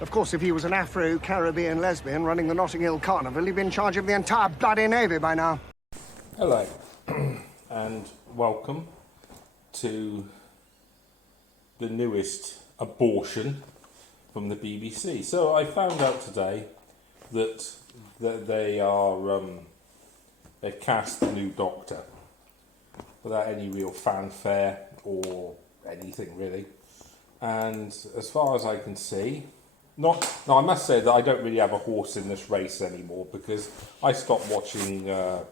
Of course, if he was an Afro-Caribbean lesbian running the Notting Hill Carnival, he'd be in charge of the entire bloody Navy by now. Hello, and welcome to the newest abortion from the BBC. So I found out today that they are they've cast the new Doctor without any real fanfare or anything really. And as far as I can see, I must say that I don't really have a horse in this race anymore, because I stopped watching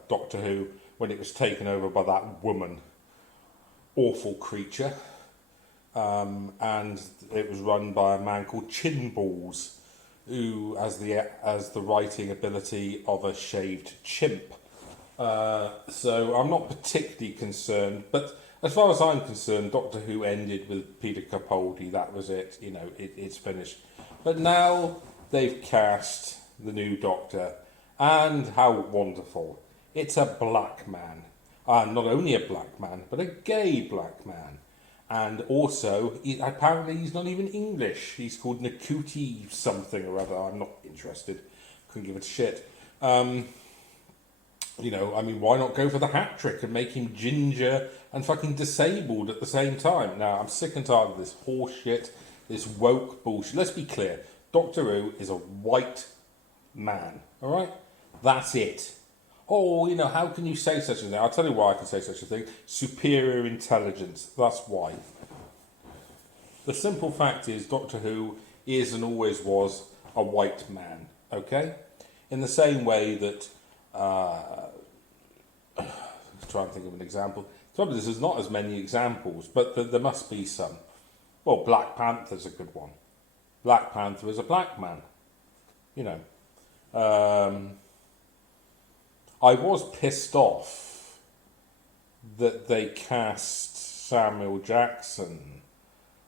Doctor Who when it was taken over by that woman, awful creature, and it was run by a man called Chinballs, who has the writing ability of a shaved chimp. So I'm not particularly concerned, but as far as I'm concerned, Doctor Who ended with Peter Capaldi. That was it. You know, it's finished. But now they've cast the new Doctor, and how wonderful. It's a black man. Not only a black man, but a gay black man. And also, apparently he's not even English. He's called Nakuti something or other. I'm not interested. Couldn't give a shit. You know, I mean, why not go for the hat trick and make him ginger and fucking disabled at the same time? Now, I'm sick and tired of this horse shit, this woke bullshit. Let's be clear. Doctor Who is a white man, all right? That's it. Oh, you know, how can you say such a thing? I'll tell you why I can say such a thing. Superior intelligence. That's why. The simple fact is Doctor Who is and always was a white man, okay? In the same way that... let's try and think of an example. The trouble is, there's not as many examples, but there must be some. Well, Black Panther's a good one. Black Panther is a black man. You know. I was pissed off that they cast Samuel Jackson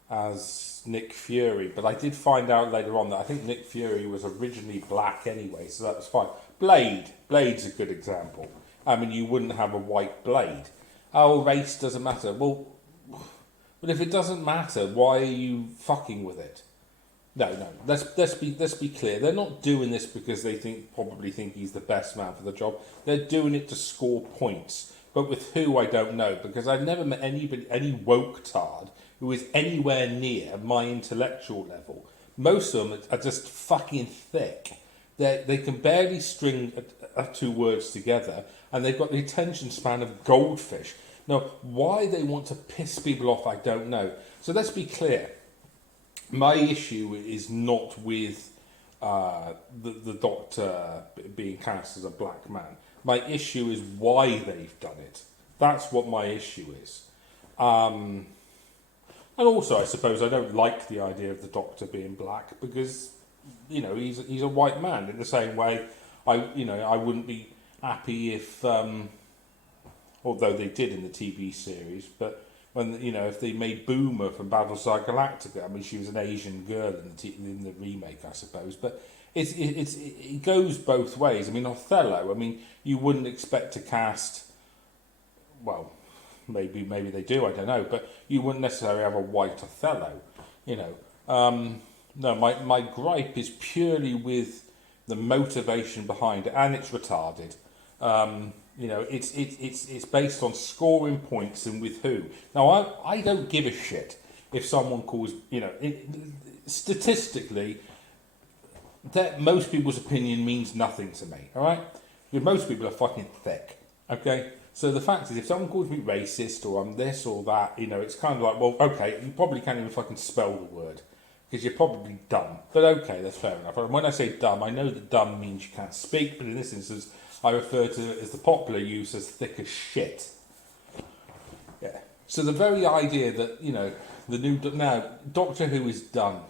as Nick Fury, but I did find out later on that I think Nick Fury was originally black anyway, so that was fine. Blade's a good example. I mean, you wouldn't have a white Blade. Oh, race doesn't matter. Well, but if it doesn't matter, why are you fucking with it? No. Let's be clear. They're not doing this because they probably think he's the best man for the job. They're doing it to score points. But with who, I don't know, because I've never met any woke tard who is anywhere near my intellectual level. Most of them are just fucking thick. They can barely string two words together, and they've got the attention span of goldfish. Now, why they want to piss people off, I don't know. So let's be clear. My issue is not with the Doctor being cast as a black man. My issue is why they've done it. That's what my issue is. And also, I suppose, I don't like the idea of the Doctor being black because, you know, he's a white man. In the same way, I wouldn't be happy if, although they did in the TV series, but when, you know, if they made Boomer from Battlestar Galactica. I mean, she was an Asian girl in the remake, I suppose, but it goes both ways. I mean, Othello. I mean, you wouldn't expect to cast, well, maybe they do. I don't know, but you wouldn't necessarily have a white Othello. You know, no. My gripe is purely with the motivation behind it, and it's retarded. You know, it's based on scoring points and with who. Now, I don't give a shit if someone calls, you know, statistically, that most people's opinion means nothing to me, all right? Because most people are fucking thick, okay? So the fact is, if someone calls me racist or I'm this or that, you know, it's kind of like, well, okay, you probably can't even fucking spell the word because you're probably dumb. But okay, that's fair enough. And when I say dumb, I know that dumb means you can't speak, but in this instance, I refer to it as the popular use as thick as shit. Yeah. So the very idea that, you know, now Doctor Who is done.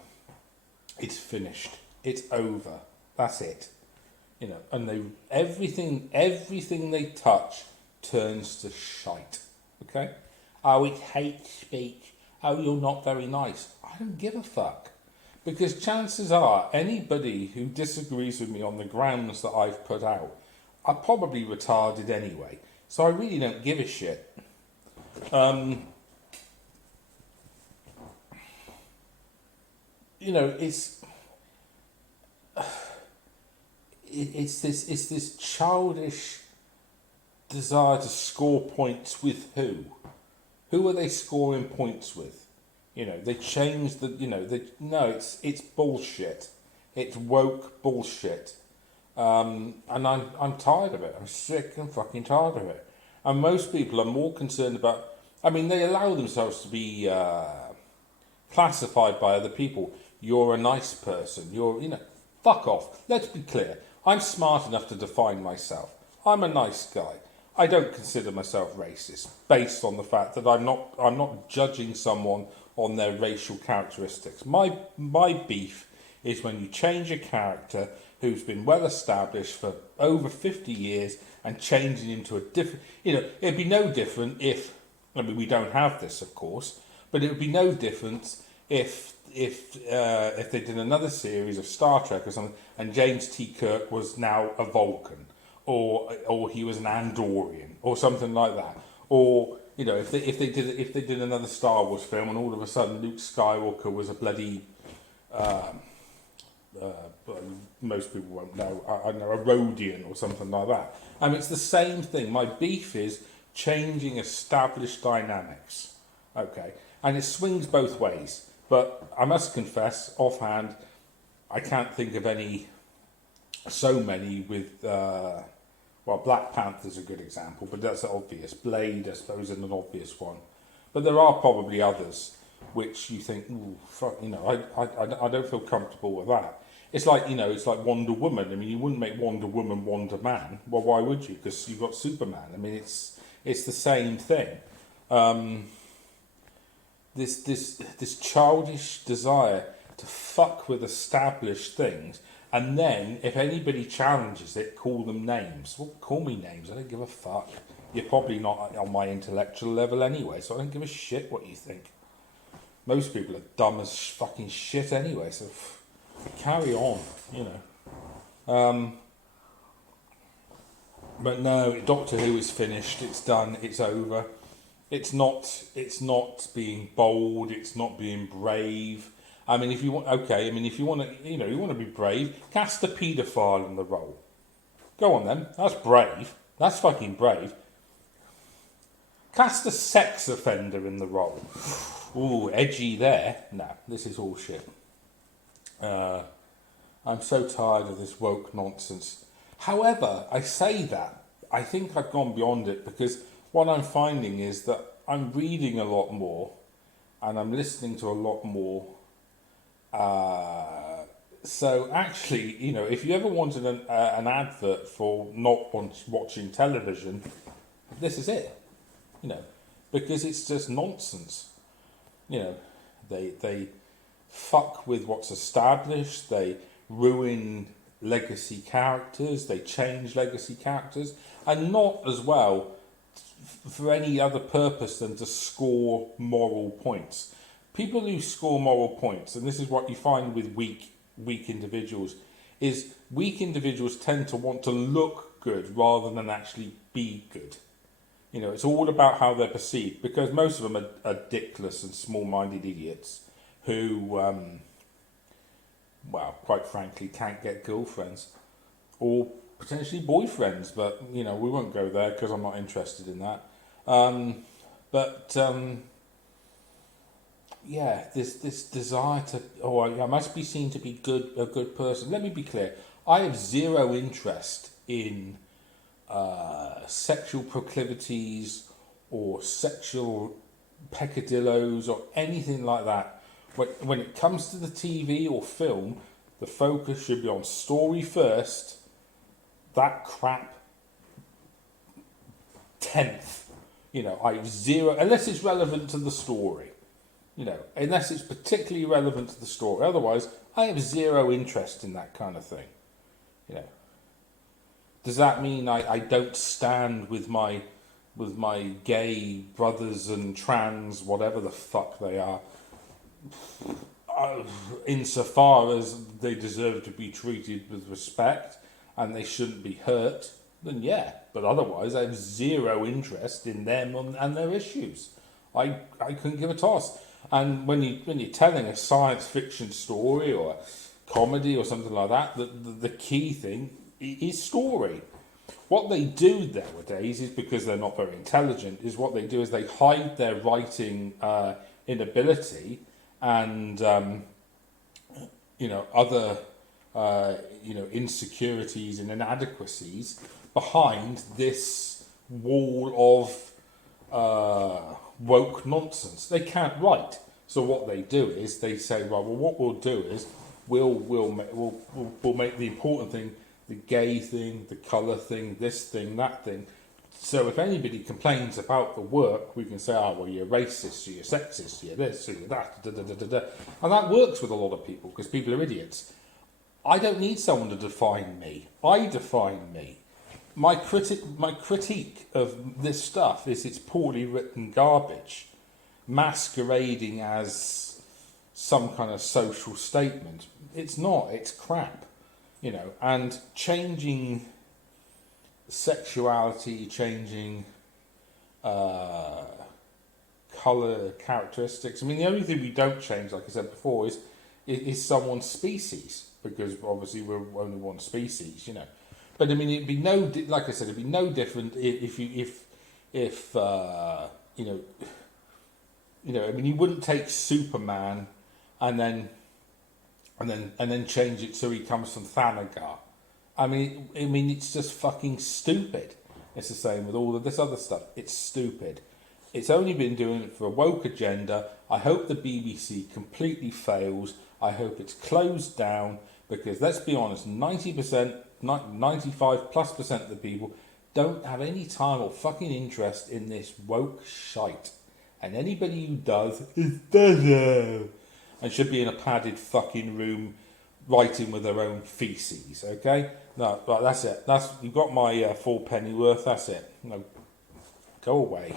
It's finished. It's over. That's it. You know, and everything they touch turns to shite. Okay? Oh, it's hate speech. Oh, you're not very nice. I don't give a fuck. Because chances are, anybody who disagrees with me on the grounds that I've put out are probably retarded anyway. So I really don't give a shit. You know, it's this childish desire to score points with who? Who are they scoring points with? You know, they changed the. You know, no, it's bullshit. It's woke bullshit. And I'm tired of it. I'm sick and fucking tired of it. And most people are more concerned about. I mean, they allow themselves to be classified by other people. You're a nice person. You're, you know, fuck off. Let's be clear. I'm smart enough to define myself. I'm a nice guy. I don't consider myself racist based on the fact that I'm not judging someone on their racial characteristics. My beef is when you change a character who's been well established for over 50 years and changing him to a different. You know, it'd be no different if. I mean, we don't have this, of course, but it would be no different if they did another series of Star Trek or something, and James T. Kirk was now a Vulcan, or he was an Andorian, or something like that, or you know, if they did another Star Wars film, and all of a sudden Luke Skywalker was a bloody most people won't know, I don't know, a Rhodian or something like that. I mean, it's the same thing. My beef is changing established dynamics, okay, and it swings both ways. But I must confess, offhand, I can't think of so many with, well, Black Panther's a good example, but that's obvious. Blade, I suppose, is an obvious one. But there are probably others which you think, ooh, fuck, you know, I don't feel comfortable with that. It's like, you know, it's like Wonder Woman. I mean, you wouldn't make Wonder Woman Wonder Man. Well, why would you? Because you've got Superman. I mean, it's the same thing. This childish desire to fuck with established things, and then if anybody challenges it, call them names. Well, call me names. I don't give a fuck. You're probably not on my intellectual level anyway, so I don't give a shit what you think. Most people are dumb as fucking shit anyway, so carry on, you know. But no, Doctor Who is finished. It's done. It's over. It's not being bold. It's not being brave. I mean, if you want, okay. I mean, if you want to, you know, you want to be brave, cast a paedophile in the role. Go on then. That's brave. That's fucking brave. Cast a sex offender in the role. Ooh, edgy there. No, this is all shit. I'm so tired of this woke nonsense. However, I say that. I think I've gone beyond it because what I'm finding is that I'm reading a lot more and I'm listening to a lot more. So actually, you know, if you ever wanted an advert for not watching television, this is it. You know, because it's just nonsense. You know, they fuck with what's established. They ruin legacy characters. They change legacy characters, and not as well for any other purpose than to score moral points. People who score moral points, and this is what you find with weak individuals, is weak individuals tend to want to look good rather than actually be good. You know, it's all about how they're perceived, because most of them are dickless and small-minded idiots who, well, quite frankly, can't get girlfriends or potentially boyfriends. But, you know, we won't go there because I'm not interested in that. Yeah, this desire to, I must be seen to be a good person. Let me be clear. I have zero interest in sexual proclivities or sexual peccadillos or anything like that. When it comes to the TV or film, the focus should be on story first. That crap 10th. You know, I have zero, unless it's relevant to the story. You know, unless it's particularly relevant to the story. Otherwise, I have zero interest in that kind of thing. You know. Does that mean I don't stand with my gay brothers and trans, whatever the fuck they are, insofar as they deserve to be treated with respect and they shouldn't be hurt? Then yeah, but otherwise I have zero interest in them and their issues. I couldn't give a toss. And when you're telling a science fiction story or a comedy or something like that, the key thing his story. What they do nowadays is, because they're not very intelligent, is what they do is they hide their writing inability and other insecurities and inadequacies behind this wall of woke nonsense. They can't write, so what they do is they say, right, well, what we'll do is we'll make the important thing the gay thing, the colour thing, this thing, that thing. So if anybody complains about the work, we can say, oh, well, you're racist, you're sexist, you're this, you're that, da, da, da, da, da. And that works with a lot of people, because people are idiots. I don't need someone to define me. I define me. My critique of this stuff is it's poorly written garbage, masquerading as some kind of social statement. It's not, it's crap. And changing sexuality, changing colour characteristics. I mean, the only thing we don't change, like I said before, is someone's species, because obviously we're only one species, But I mean, it'd be like I said, it'd be no different if I mean, you wouldn't take Superman and then change it so he comes from Thanagar. I mean, it's just fucking stupid. It's the same with all of this other stuff. It's stupid. It's only been doing it for a woke agenda. I hope the BBC completely fails. I hope it's closed down, because let's be honest, 90%, 95+% of the people don't have any time or fucking interest in this woke shite. And anybody who does is done. And should be in a padded fucking room writing with their own feces, okay? No, right, that's it. You've got my full pennyworth, that's it. No, go away.